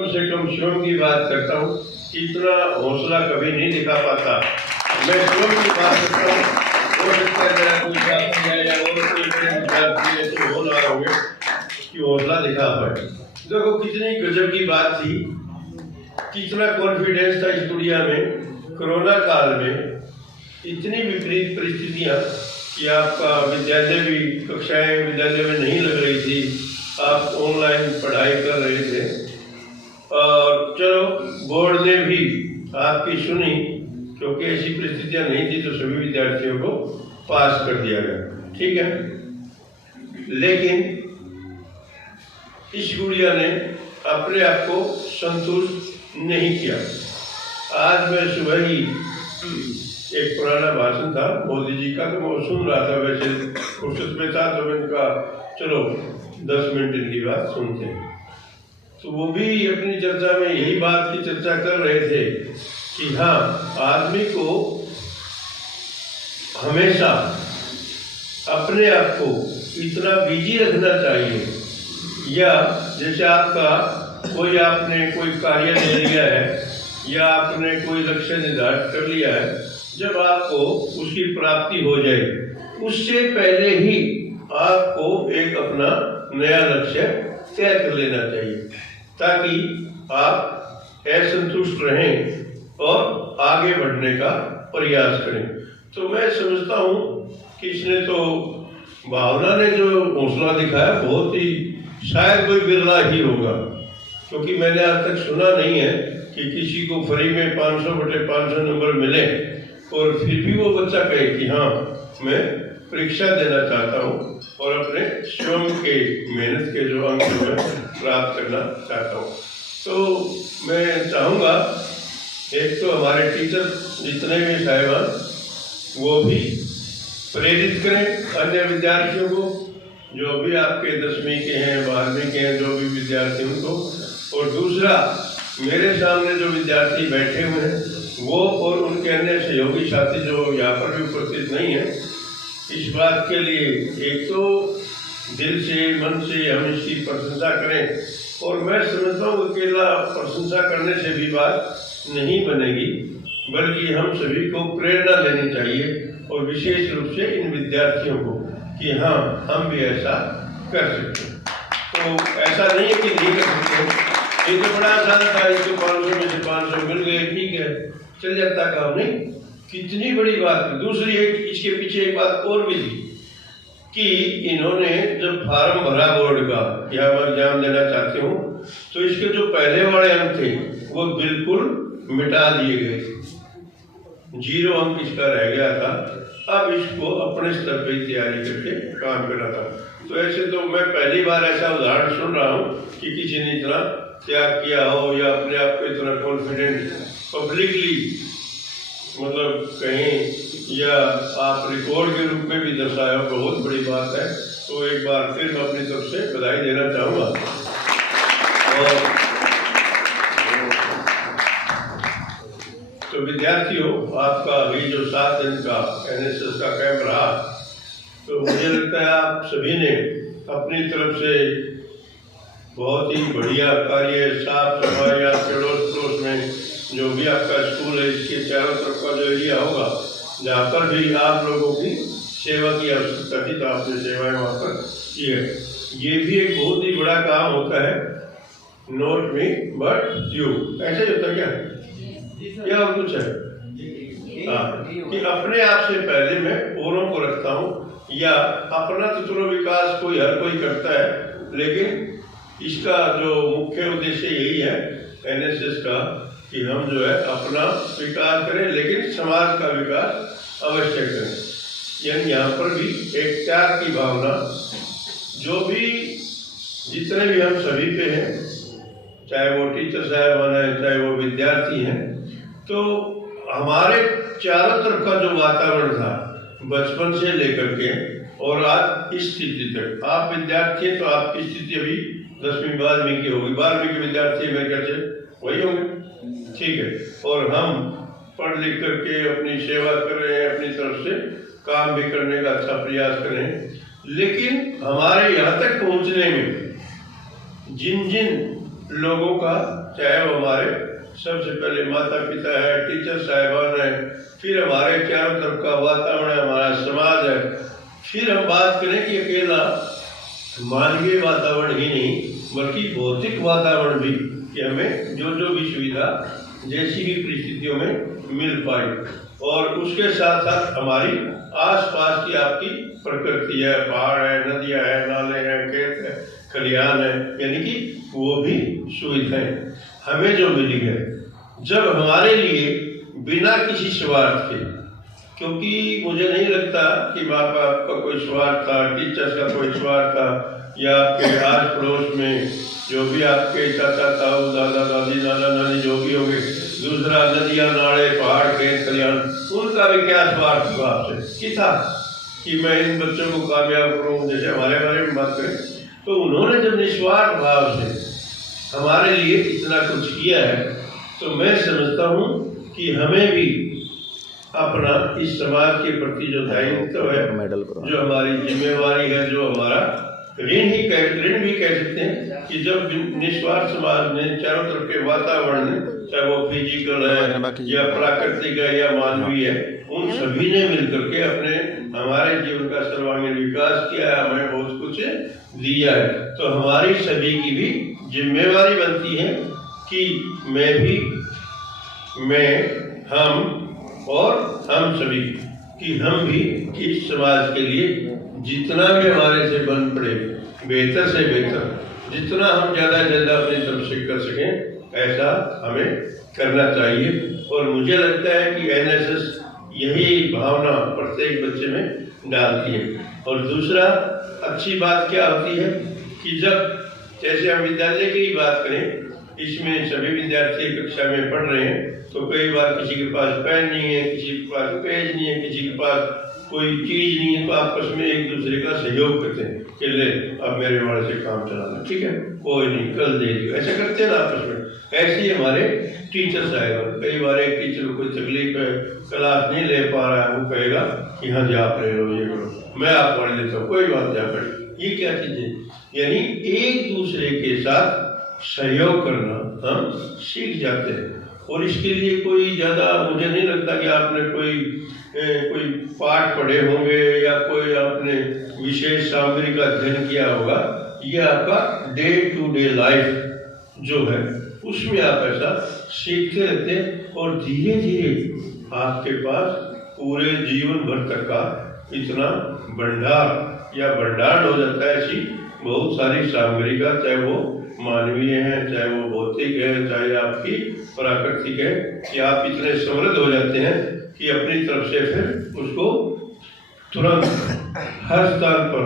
कम से कम स्वयं की बात करता हूँ, इतना हौसला कभी नहीं दिखा पाता। मैं स्वयं की बात करता हूँ, हो सकता है मेरा कोई साथी है या और कोई विद्यार्थी है तो हो ना होंगे कि हौसला दिखा पाए। देखो कितनी गजब की बात थी, कितना कॉन्फिडेंस था इस दुनिया में। कोरोना काल में इतनी विपरीत परिस्थितियाँ कि आपका विद्यालय भी, कक्षाएं विद्यालय में नहीं लग रही थी, आप ऑनलाइन पढ़ाई कर रहे थे और चलो बोर्ड ने भी आपकी सुनी, क्योंकि ऐसी परिस्थितियां नहीं थी तो सभी विद्यार्थियों को पास कर दिया गया, ठीक है। लेकिन इस गुड़िया ने अपने आप को संतुष्ट नहीं किया। आज मैं सुबह ही एक पुराना भाषण था मोदी जी का, तो मैं सुन रहा था, वैसे फुर्सत में था तो मैंने कहा चलो 10 मिनट इनकी बात सुनते हैं। तो वो भी अपनी चर्चा में यही बात की चर्चा कर रहे थे कि हाँ, आदमी को हमेशा अपने आप को इतना बिजी रखना चाहिए, या जैसे आपका आपने कोई कार्य ले लिया है या आपने कोई लक्ष्य निर्धारित कर लिया है, जब आपको उसकी प्राप्ति हो जाए उससे पहले ही आपको एक अपना नया लक्ष्य तय कर लेना चाहिए, ताकि आप असंतुष्ट रहें और आगे बढ़ने का प्रयास करें। तो मैं समझता हूँ कि इसने तो, भावना ने जो हौसला दिखाया बहुत ही, शायद कोई बिरला ही होगा, क्योंकि मैंने आज तक सुना नहीं है कि किसी को फ्री में 500/500 नंबर मिले और फिर भी वो बच्चा कहे कि हाँ मैं परीक्षा देना चाहता हूँ और अपने स्वयं के मेहनत के जो अंक मैं प्राप्त करना चाहता हूँ। तो मैं चाहूँगा एक तो हमारे टीचर जितने भी साहिबान वो भी प्रेरित करें अन्य विद्यार्थियों को, जो भी आपके 10वीं के हैं, 12वीं के हैं, जो भी विद्यार्थी उनको, और दूसरा मेरे सामने जो विद्यार्थी बैठे हुए हैं वो और उनके अन्य सहयोगी साथी जो यहाँ पर भी उपस्थित नहीं है, इस बात के लिए एक तो दिल से, मन से हम इसकी प्रशंसा करें। और मैं समझता हूँ अकेला प्रशंसा करने से भी बात नहीं बनेगी, बल्कि हम सभी को प्रेरणा लेनी चाहिए, और विशेष रूप से इन विद्यार्थियों को कि हाँ हम भी ऐसा कर सकते हैं। तो ऐसा नहीं है कि नहीं कर सकते, ये तो बड़ा आसान था, इसको 500 में से 500 मिल गए, ठीक है, चल जाता काम नहीं, कितनी बड़ी बात है। दूसरी एक इसके पीछे एक बात और भी थी कि इन्होंने जब फार्म भरा बोर्ड का कि हम एग्जाम देना चाहते हूँ, तो इसके जो पहले वाले अंक थे वो बिल्कुल मिटा दिए गए थे, 0 अंक इसका रह गया था। अब इसको अपने स्तर पर तैयारी करके काम करना था। तो ऐसे तो मैं पहली बार ऐसा उदाहरण सुन रहा हूँ कि किसी ने इतना त्याग किया हो या अपने आप को इतना कॉन्फिडेंट पब्लिकली मतलब कहीं या आप रिकॉर्ड के रूप में भी दर्शाया, बहुत बड़ी बात है। तो एक बार फिर मैं अपनी तरफ से बधाई देना चाहूँगा। और तो विद्यार्थियों, आपका अभी जो 7 दिन का NSS का कैंप रहा, तो मुझे लगता है आप सभी ने अपनी तरफ से बहुत ही बढ़िया कार्य, साफ सफाई, आपके अड़ोस पड़ोस में जो भी आपका स्कूल है इसके चारों तरफ का जो एरिया होगा जहाँ पर भी आप लोगों की सेवा की आवश्यकता थी, तो आपने सेवाएं वहाँ पर की है। ये भी एक बहुत ही बड़ा काम होता है, नॉट मी बट यू, ऐसा ही होता क्या और कुछ है? हाँ, कि अपने आप से पहले मैं औरों को रखता हूँ, या अपना तो चलो विकास कोई हर कोई करता है, लेकिन इसका जो मुख्य उद्देश्य यही है NSS का कि हम जो है अपना विकास करें, लेकिन समाज का विकास अवश्य करें। यानी यहाँ पर भी एक त्याग की भावना जो भी जितने भी हम सभी पे हैं, चाहे वो टीचर साहब हैं, चाहे वो विद्यार्थी हैं, तो हमारे चारों तरफ का जो वातावरण था बचपन से लेकर के और आज इस स्थिति तक, आप विद्यार्थी हैं तो आपकी स्थिति अभी 10वीं 12वीं की होगी, 12वीं के विद्यार्थी मेरे ख्याल से वही होंगे, ठीक है। और हम पढ़ लिख करके अपनी सेवा कर रहे हैं, अपनी तरफ से काम भी करने का अच्छा प्रयास करें, लेकिन हमारे यहाँ तक पहुँचने में जिन जिन लोगों का, चाहे वो हमारे सबसे पहले माता पिता है, टीचर साहिबान है, फिर हमारे चारों तरफ का वातावरण है, हमारा समाज है, फिर हम बात करें कि अकेला मानवीय वातावरण ही नहीं बल्कि भौतिक वातावरण भी, कि हमें जो जो भी सुविधा जैसी भी परिस्थितियों में मिल पाए, और उसके साथ साथ हमारी आसपास की आपकी प्रकृति है, पहाड़ है, नदियां है, नाले हैं, खेत है, खलिहान है, यानी कि वो भी सुविधाएं हमें जो मिली है, जब हमारे लिए बिना किसी स्वार्थ के, क्योंकि मुझे नहीं लगता कि माँ बाप का कोई स्वार्थ था, टीचर्स का कोई स्वार्थ था, या आपके आस पड़ोस में जो भी आपके चाचा ताऊ, दादा दादी, नाना नानी जो भी होंगे, दूसरा नदियाँ, नाले, पहाड़, खेत, खलिहान, उनका भी क्या स्वार्थ हुआ आपसे कि था कि मैं इन बच्चों को कामयाब करूँ, जैसे हमारे बारे में बात करें, तो उन्होंने जब निस्वार्थ भाव से हमारे लिए इतना कुछ किया है, तो मैं समझता हूँ कि हमें भी अपना इस समाज के प्रति जो दायित्व है, जो हमारी जिम्मेवारी है, जो हमारा ऋण भी कह सकते हैं, कि जब निस्वार्थ समाज ने चारों तरफ के वातावरण ने, चाहे वो फिजिकल है या प्राकृतिक है या मानवीय है, उन सभी ने मिलकर के अपने हमारे जीवन का सर्वांगीण विकास किया है, हमें बहुत कुछ दिया है, तो हमारी सभी की भी जिम्मेवारी बनती है कि हम और हम सभी कि हम भी इस समाज के लिए जितना भी हमारे से बन पड़े, बेहतर से बेहतर, जितना हम ज़्यादा से ज़्यादा अपनी तरफ से कर सकें, ऐसा हमें करना चाहिए। और मुझे लगता है कि एनएसएस यही भावना प्रत्येक बच्चे में डालती है। और दूसरा अच्छी बात क्या होती है कि जब जैसे हम विद्यालय की बात करें, इसमें सभी विद्यार्थी कक्षा में पढ़ रहे हैं, तो कई बार किसी के पास पेन नहीं है, किसी के पास पेज नहीं है, किसी के पास कोई चीज नहीं है, तो आपस में एक दूसरे का सहयोग करते हैं कि ले अब मेरे वाले से काम चलाना, ठीक है, कोई नहीं, कल दे दियो, ऐसे करते हैं ना आपस में। ऐसे ही हमारे टीचर साहब, कई बार एक टीचर को कोई तकलीफ है, क्लास नहीं ले पा रहा है, वो कहेगा कि हाँ जी आप ले लो, ये करो, मैं आप पढ़ लेता हूँ, कोई बात नहीं पढ़। ये क्या चीज है? यानी एक दूसरे के साथ सहयोग करना हम सीख जाते हैं। और इसके लिए कोई ज़्यादा मुझे नहीं लगता कि आपने कोई पाठ पढ़े होंगे या कोई आपने विशेष सामग्री का अध्ययन किया होगा। ये आपका डे टू डे लाइफ जो है उसमें आप ऐसा सीखते रहते हैं, और धीरे धीरे आपके पास पूरे जीवन भर तक का इतना भंडार हो जाता है ऐसी बहुत सारी सामग्री का, चाहे वो मानवीय है, चाहे वो भौतिक है, चाहे आपकी प्राकृतिक है, कि आप इतने समृद्ध हो जाते हैं कि अपनी तरफ से फिर उसको तुरंत हर स्थान पर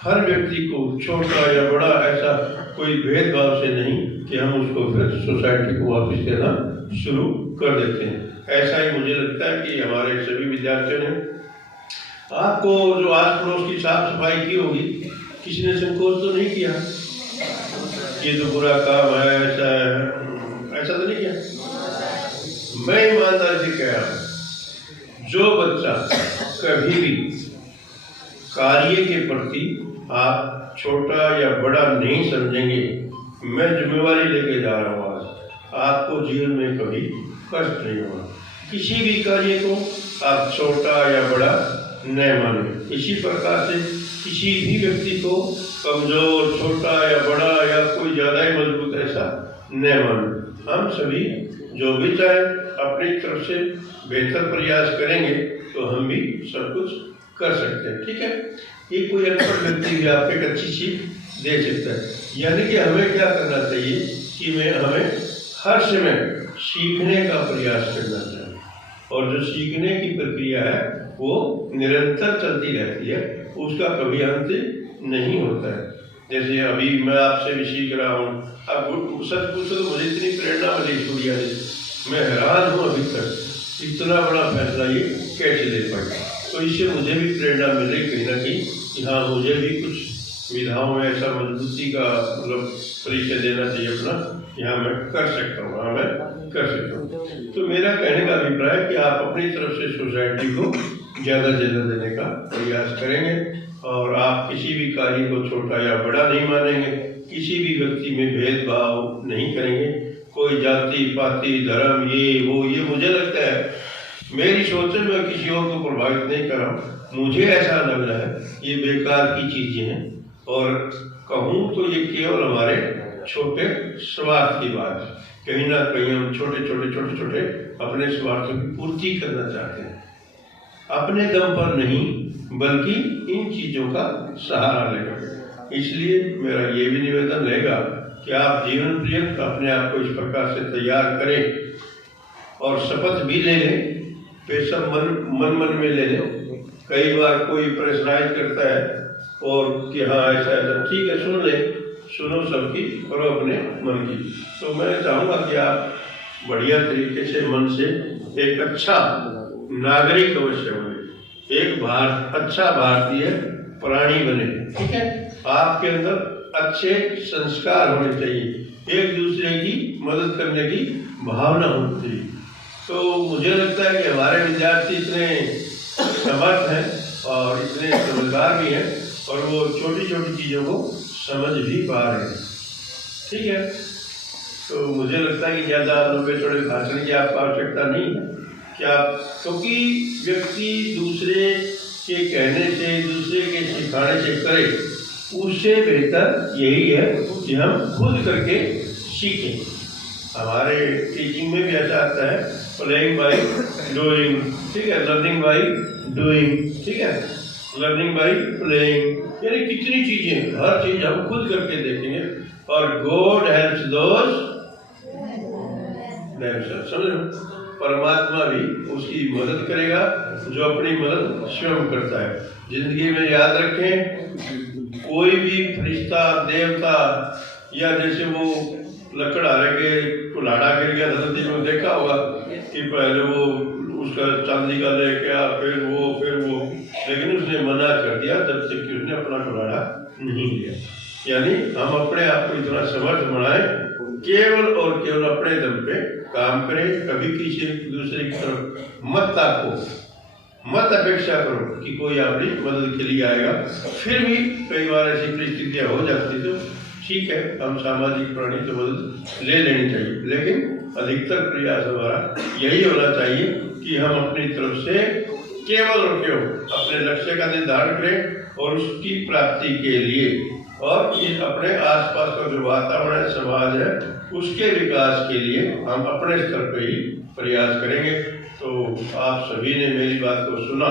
हर व्यक्ति को, छोटा या बड़ा, ऐसा कोई भेदभाव से नहीं कि हम उसको फिर सोसाइटी को वापस देना शुरू कर देते हैं। ऐसा ही मुझे लगता है कि हमारे सभी विद्यार्थियों ने आपको जो आस पड़ोस की साफ सफाई की होगी, किसी ने संकोच तो नहीं किया, ये तो बुरा काम है, ऐसा तो नहीं किया। मैं ईमानदारी से कह रहा हूं, जो बच्चा कभी भी कार्य के प्रति आप छोटा या बड़ा नहीं समझेंगे, मैं जिम्मेवारी लेके जा रहा हूँ आज, आपको जीवन में कभी कष्ट नहीं होगा। किसी भी कार्य को आप छोटा या बड़ा न माने। इसी प्रकार से किसी भी व्यक्ति को कमजोर, छोटा या बड़ा या कोई ज़्यादा ही मजबूत ऐसा न माने। हम सभी जो भी चाहे अपनी तरफ से बेहतर प्रयास करेंगे तो हम भी सब कुछ कर सकते हैं, ठीक है। ये कोई अनपढ़ व्यक्ति भी आपको एक अच्छी चीज दे सकता है। यानी कि हमें क्या करना चाहिए कि हमें हर समय सीखने का प्रयास करना चाहिए, और जो सीखने की प्रक्रिया है वो निरंतर चलती रहती है, उसका कभी अंत नहीं होता है। जैसे अभी मैं आपसे भी सीख रहा हूँ, अब सच पूछो तो मुझे इतनी प्रेरणा मिली स्टूडियो से, मैं हैरान हूँ अभी तक इतना बड़ा फैसला ये कैसे ले पाई। तो इससे मुझे भी प्रेरणा मिले कहीं ना कहीं कि हाँ, मुझे भी कुछ विधाओं में ऐसा मजबूती का मतलब परिचय देना चाहिए अपना, यहाँ मैं कर सकता हूँ, हाँ मैं कर सकता हूँ। तो मेरा कहने का अभिप्राय है कि आप अपनी तरफ से सोसाइटी को ज़्यादा देने का प्रयास करेंगे, और आप किसी भी कार्य को छोटा या बड़ा नहीं मानेंगे, किसी भी व्यक्ति में भेदभाव नहीं करेंगे। कोई जाति पाति धर्म ये मुझे लगता है, मेरी सोच से मैं किसी और को प्रभावित नहीं कर रहा हूँ, मुझे ऐसा लग रहा है ये बेकार की चीजें हैं। और कहूँ तो ये केवल हमारे छोटे स्वार्थ की बात है। कहीं ना कहीं हम छोटे अपने स्वार्थों की पूर्ति करना चाहते हैं, अपने दम पर नहीं बल्कि इन चीजों का सहारा लेकर। इसलिए मेरा ये भी निवेदन रहेगा कि आप जीवन पर्यंत अपने आप को इस प्रकार से तैयार करें और शपथ भी ले लें, पेशब मन में ले लें। कई बार कोई प्रेशराइज करता है और कि हाँ ऐसा ठीक है, सुनो सबकी, करो अपने मन की। तो मैं चाहूँगा कि आप बढ़िया तरीके से मन से एक अच्छा नागरिक अवश्य बने, एक अच्छा भारतीय प्राणी बने, ठीक है। आपके अंदर अच्छे संस्कार होने चाहिए, एक दूसरे की मदद करने की भावना होनी चाहिए। तो मुझे लगता है कि हमारे विद्यार्थी इतने समर्थ हैं और इतने समझदार भी हैं और वो छोटी चीज़ों को समझ भी पा रहे हैं, ठीक है। तो मुझे लगता है कि ज़्यादा लंबे चौड़े भाषण की आपको आवश्यकता नहीं है क्या, क्योंकि व्यक्ति दूसरे के कहने से, दूसरे के सिखाने से करे, उससे बेहतर यही है कि हम खुद करके सीखें। हमारे टीचिंग में भी ऐसा आता है, प्लेइंग बाय डूइंग, ठीक है, लर्निंग बाय डूइंग, ठीक है, लर्निंग बाय प्लेइंग, यानी कितनी चीजें, हर चीज हम खुद करके देखेंगे। और गॉड हेल्प्स दोज देमसेल्व्स, समझो, परमात्मा भी उसकी मदद करेगा जो अपनी मदद स्वयं करता है। जिंदगी में याद रखें, कोई भी फरिश्ता, देवता, या जैसे वो लकड़हारे के कुल्हाड़ा गिर गया धरती में, देखा होगा कि पहले वो उसका चांदी का लेके आ, फिर वो, लेकिन उसने मना कर दिया जब तक कि उसने अपना कुल्हाड़ा नहीं लिया। यानी हम अपने आप को इतना समर्थ बनाए, केवल और केवल अपने दम पे काम करें, कभी किसी दूसरे की तरफ मत ताको, मत अपेक्षा करो कि कोई आपकी मदद के लिए आएगा। फिर भी कई बार ऐसी परिस्थितियां हो जाती तो ठीक है, हम सामाजिक प्राणी तो मदद ले लेनी चाहिए, लेकिन अधिकतर प्रयास हमारा यही होना चाहिए कि हम अपनी तरफ से केवल और केवल अपने लक्ष्य का निर्धारण करें और उसकी प्राप्ति के लिए, और इस अपने आसपास का जो वातावरण है, समाज है, उसके विकास के लिए हम अपने स्तर पर ही प्रयास करेंगे। तो आप सभी ने मेरी बात को सुना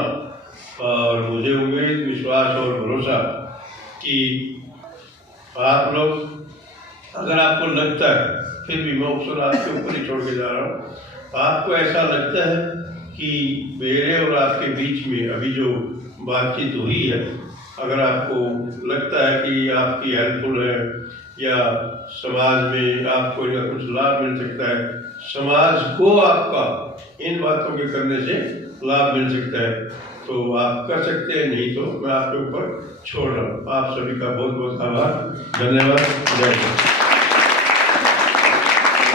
और मुझे उम्मीद, विश्वास और भरोसा कि आप लोग, अगर आपको लगता है, फिर भी मैं अवसर आपके ऊपर ही छोड़ के जा रहा हूँ, आपको ऐसा लगता है कि मेरे और आपके बीच में अभी जो बातचीत हुई है, अगर आपको लगता है कि आपकी हेल्पफुल है या समाज में आपको इनका कुछ लाभ मिल सकता है, समाज को आपका इन बातों के करने से लाभ मिल सकता है, तो आप कर सकते हैं, नहीं तो मैं आपके ऊपर छोड़ रहा हूँ। आप सभी का बहुत बहुत आभार, धन्यवाद, जय हिंद।